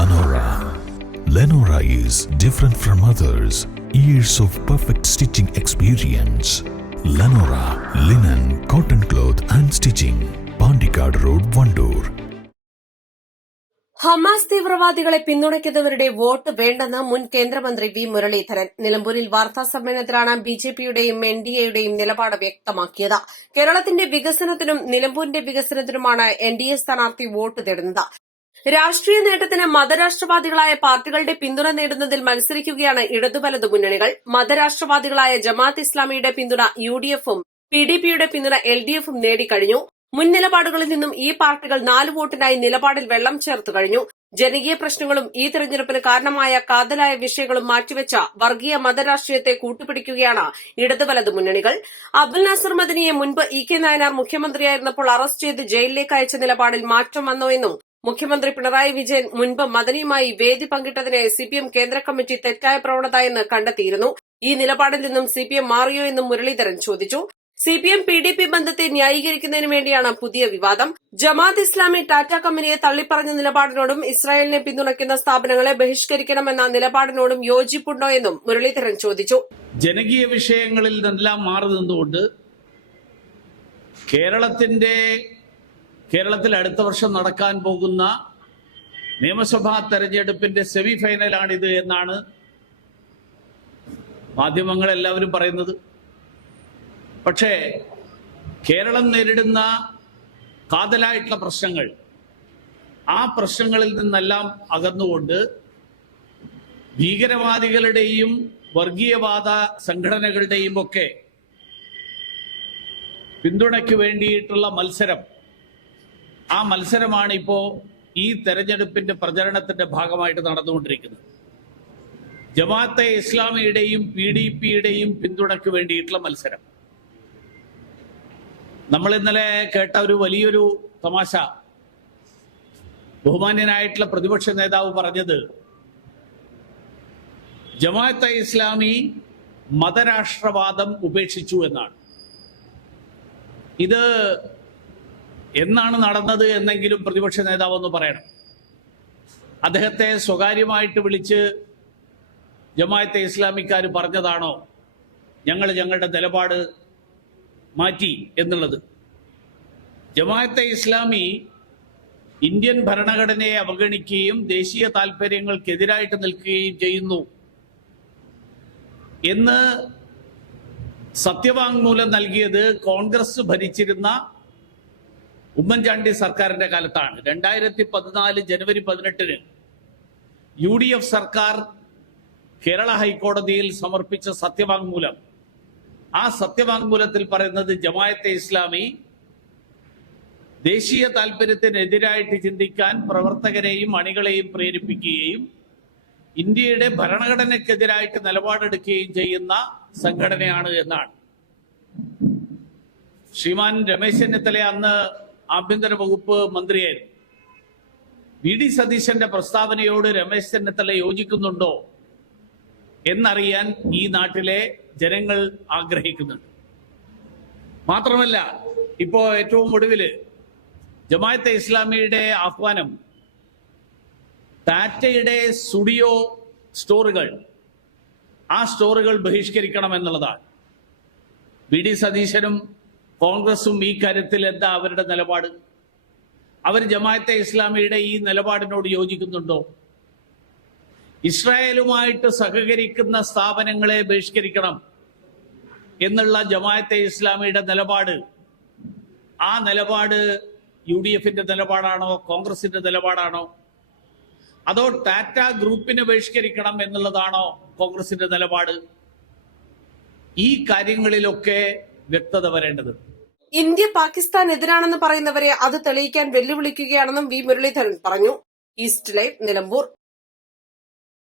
Lenora. Lenora is different from others. Years of perfect stitching experience. Lenora, linen, cotton cloth and stitching. Pandikad Road, Vandoor. Hamas തീവ്രവാദികളെ പിന്തുണയ്ക്കുന്നവരുടെ vote വേണ്ടെന്ന് മുൻ കേന്ദ്രമന്ത്രി V Muraleedharan നിലമ്പൂരിൽ വാർത്താ സമ്മേളനത്തിലാണ് ബിജെപിയുടെയും എൻഡിഎയുടെയും നിലപാട് വ്യക്തമാക്കിയത്. കേരളത്തിന്റെ വികസനത്തിനും നിലമ്പൂരിന്റെ വികസനത്തിനുമാണ് എൻഡിഎ സ്ഥാനാർത്ഥി വോട്ട് തേടുന്നത്. രാഷ്ട്രീയ നേട്ടത്തിന് മതരാഷ്ട്രവാദികളായ പാർട്ടികളുടെ പിന്തുണ നേടുന്നതിൽ മത്സരിക്കുകയാണ് ഇടതുവലതു മുന്നണികൾ. മതരാഷ്ട്രവാദികളായ ജമാഅത്ത് ഇസ്ലാമിയുടെ പിന്തുണ യുഡിഎഫും പിഡിപിയുടെ പിന്തുണ എൽഡിഎഫും നേടിക്കഴിഞ്ഞു. മുൻ നിലപാടുകളിൽ നിന്നും ഈ പാർട്ടികൾ 4 വോട്ടിനായി നിലപാടിൽ വെള്ളം ചേർത്തു കഴിഞ്ഞു. ജനകീയ പ്രശ്നങ്ങളും ഈ തെരഞ്ഞെടുപ്പിന് കാരണമായ കാതലായ വിഷയങ്ങളും മാറ്റിവെച്ച വർഗീയ മതരാഷ്ട്രീയത്തെ കൂട്ടുപിടിക്കുകയാണ് ഇടതുവലതു മുന്നണികൾ. അബ്ദുൽ നാസർ മദനിയെ മുൻപ് ഇ.കെ. നായനാർ മുഖ്യമന്ത്രിയായിരുന്നപ്പോൾ അറസ്റ്റ് ചെയ്ത് ജയിലിലേക്ക് അയച്ച നിലപാടിൽ മാറ്റം വന്നോ എന്നും മുഖ്യമന്ത്രി പിണറായി വിജയൻ മുൻപ് മദനിയുമായി വേദി പങ്കിട്ടതിനെ സിപിഎം കേന്ദ്ര കമ്മിറ്റി തെറ്റായ പ്രവണത എന്ന് കണ്ടെത്തിയിരുന്നു. ഈ നിലപാടിൽ നിന്നും സിപിഎം മാറിയോ എന്നും മുരളീധരൻ ചോദിച്ചു. സിപിഎം പിഡിപി ബന്ധത്തെ ന്യായീകരിക്കുന്നതിന് വേണ്ടിയാണ് പുതിയ വിവാദം. ജമാഅത്ത് ഇസ്ലാമി ടാറ്റ കമ്പനിയെ തള്ളിപ്പറഞ്ഞ നിലപാടിനോടും ഇസ്രായേലിനെ പിന്തുണയ്ക്കുന്ന സ്ഥാപനങ്ങളെ ബഹിഷ്കരിക്കണമെന്ന നിലപാടിനോടും യോജിപ്പുണ്ടോ എന്നും മുരളീധരൻ ചോദിച്ചു. ജനകീയ വിഷയങ്ങളിൽ നിന്നെല്ലാം മാറി നിന്നുകൊണ്ട് കേരളത്തിൽ അടുത്ത വർഷം നടക്കാൻ പോകുന്ന നിയമസഭാ തെരഞ്ഞെടുപ്പിന്റെ സെമി ഫൈനലാണിത് എന്നാണ് മാധ്യമങ്ങൾ എല്ലാവരും പറയുന്നത്. പക്ഷേ കേരളം നേരിടുന്ന കാതലായിട്ടുള്ള പ്രശ്നങ്ങൾ, ആ പ്രശ്നങ്ങളിൽ നിന്നെല്ലാം അകന്നുകൊണ്ട് ഭീകരവാദികളുടെയും വർഗീയവാദ സംഘടനകളുടെയും ഒക്കെ പിന്തുണയ്ക്ക് വേണ്ടിയിട്ടുള്ള മത്സരം, ആ മത്സരമാണ് ഇപ്പോൾ ഈ തെരഞ്ഞെടുപ്പിന്റെ പ്രചരണത്തിന്റെ ഭാഗമായിട്ട് നടന്നുകൊണ്ടിരിക്കുന്നത്. ജമാഅത്തെ ഇസ്ലാമിയുടെയും പിഡിപിയുടെയും പിന്തുണയ്ക്ക് വേണ്ടിയിട്ടുള്ള മത്സരം. നമ്മൾ ഇന്നലെ കേട്ട ഒരു വലിയൊരു തമാശ, ബഹുമാന്യനായിട്ടുള്ള പ്രതിപക്ഷ നേതാവ് പറഞ്ഞത് ജമാഅത്തെ ഇസ്ലാമി മതരാഷ്ട്രവാദം ഉപേക്ഷിച്ചു എന്നാണ്. ഇത് എന്നാണ് നടന്നത് എന്നെങ്കിലും പ്രതിപക്ഷ നേതാവ് ഒന്ന് പറയണം. അദ്ദേഹത്തെ സ്വകാര്യമായിട്ട് വിളിച്ച് ജമാഅത്തെ ഇസ്ലാമിക്കാർ പറഞ്ഞതാണോ ഞങ്ങളുടെ നിലപാട് മാറ്റി എന്നുള്ളത്? ജമാഅത്തെ ഇസ്ലാമി ഇന്ത്യൻ ഭരണഘടനയെ അവഗണിക്കുകയും ദേശീയ താൽപര്യങ്ങൾക്കെതിരായിട്ട് നിൽക്കുകയും ചെയ്യുന്നു എന്ന് സത്യവാങ്മൂലം നൽകിയത് കോൺഗ്രസ് ഭരിച്ചിരുന്ന ഉമ്മൻചാണ്ടി സർക്കാരിന്റെ കാലത്താണ്. 2014 ജനുവരി 18 UDF സർക്കാർ കേരള ഹൈക്കോടതിയിൽ സമർപ്പിച്ച സത്യവാങ്മൂലം, ആ സത്യവാങ്മൂലത്തിൽ പറയുന്നത് ജമാഅത്തെ ഇസ്ലാമി ദേശീയ താൽപര്യത്തിനെതിരായിട്ട് ചിന്തിക്കാൻ പ്രവർത്തകരെയും അണികളെയും പ്രേരിപ്പിക്കുകയും ഇന്ത്യയുടെ ഭരണഘടനയ്ക്കെതിരായിട്ട് നിലപാടെടുക്കുകയും ചെയ്യുന്ന സംഘടനയാണ് എന്നാണ്. ശ്രീമാൻ രമേശ് ചെന്നിത്തല അന്ന് ആഭ്യന്തര വകുപ്പ് മന്ത്രിയായിരുന്നു. വി.ഡി. സതീശന്റെ പ്രസ്താവനയോട് രമേശ് ചെന്നിത്തല യോജിക്കുന്നുണ്ടോ എന്നറിയാൻ ഈ നാട്ടിലെ ജനങ്ങൾ ആഗ്രഹിക്കുന്നുണ്ട്. മാത്രമല്ല, ഇപ്പോ ഏറ്റവും ഒടുവിൽ ജമാഅത്തെ ഇസ്ലാമിയുടെ ആഹ്വാനം ടാറ്റയുടെ സ്റ്റുഡിയോ സ്റ്റോറുകൾ, ആ സ്റ്റോറുകൾ ബഹിഷ്കരിക്കണം എന്നുള്ളതാണ്. വി.ഡി. സതീശനും കോൺഗ്രസും ഈ കാര്യത്തിൽ എന്താ അവരുടെ നിലപാട്? അവർ ജമാഅത്തെ ഇസ്ലാമിയുടെ ഈ നിലപാടിനോട് യോജിക്കുന്നുണ്ടോ? ഇസ്രായേലുമായിട്ട് സഹകരിക്കുന്ന സ്ഥാപനങ്ങളെ ബഹിഷ്കരിക്കണം എന്നുള്ള ജമാഅത്തെ ഇസ്ലാമിയുടെ നിലപാട്, ആ നിലപാട് UDFന്റെ നിലപാടാണോ കോൺഗ്രസിന്റെ നിലപാടാണോ? അതോ ടാറ്റ ഗ്രൂപ്പിനെ ബഹിഷ്കരിക്കണം എന്നുള്ളതാണോ കോൺഗ്രസിന്റെ നിലപാട്? ഈ കാര്യങ്ങളിലൊക്കെ വ്യക്തത വരേണ്ടത്. ഇന്ത്യ പാകിസ്ഥാൻ എതിരാണെന്ന് പറയുന്നവരെ അത് തെളിയിക്കാൻ വെല്ലുവിളിക്കുകയാണെന്നും വി മുരളീധരൻ പറഞ്ഞു. East live, Nilambur.